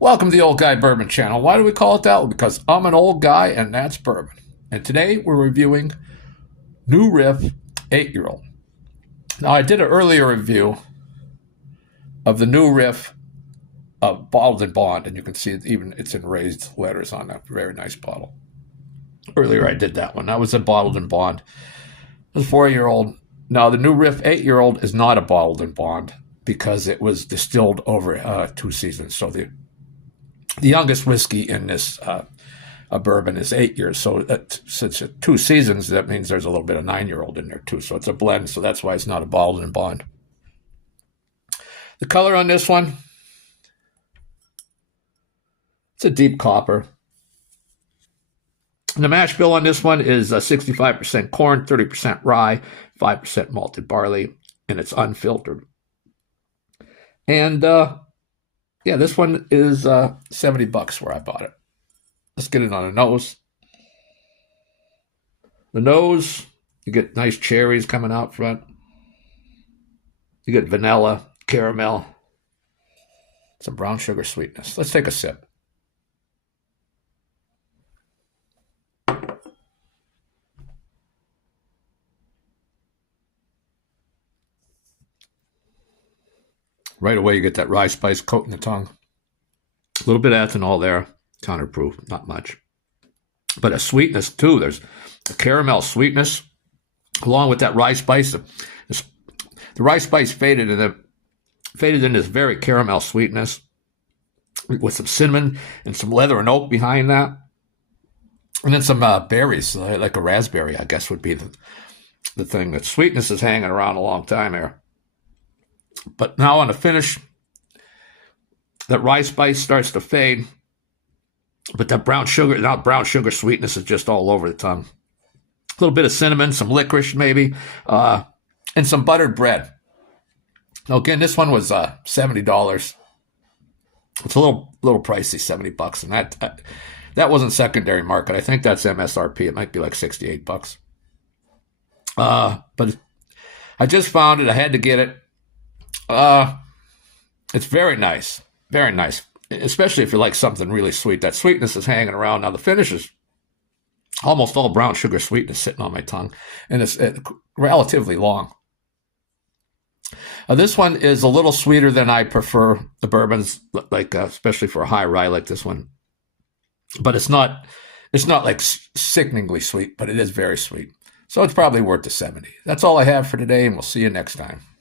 Welcome to the Old Guy Bourbon Channel. Why do we call it that? Well, because I'm an old guy and that's bourbon. And today we're reviewing New Riff 8-year-old. Now I did an earlier review of the New Riff bottled in bond, and you can see it's in raised letters on that very nice bottle. Earlier I did that one. That was a bottled in bond. It was 4-year-old. Now the New Riff 8-year-old is not a bottled in bond because it was distilled over 2 seasons. So the youngest whiskey in this bourbon is 8 years. So since it's 2 seasons, that means there's a little bit of 9-year-old in there too. So it's a blend. So that's why it's not a bottled in bond. The color on this one, it's a deep copper. And the mash bill on this one is 65% corn, 30% rye, 5% malted barley, and it's unfiltered. And yeah, this one is $70 where I bought it. Let's get it on the nose. The nose, you get nice cherries coming out front. You get vanilla, caramel, some brown sugar sweetness. Let's take a sip. Right away, you get that rye spice coating the tongue. A little bit of ethanol there, counterproof, not much. But a sweetness, too. There's a caramel sweetness, along with that rye spice. The rye spice faded in this very caramel sweetness, with some cinnamon and some leather and oak behind that. And then some berries, like a raspberry, I guess, would be the thing. The sweetness is hanging around a long time here. But now on the finish, that rye spice starts to fade, but that brown sugar sweetness is just all over the tongue. A little bit of cinnamon, some licorice maybe, and some buttered bread. Now again, this one was $70. It's a little pricey, $70, and that wasn't secondary market. I think that's MSRP. It might be like $68. But I just found it. I had to get it. It's very nice, especially if you like something really sweet. That sweetness is hanging around. Now the finish is almost all brown sugar sweetness sitting on my tongue, and it's relatively long. This one is a little sweeter than I prefer the bourbons, like especially for a high rye like this one. But it's not like sickeningly sweet, but it is very sweet. So it's probably worth the 70. That's all I have for today, and we'll see you next time.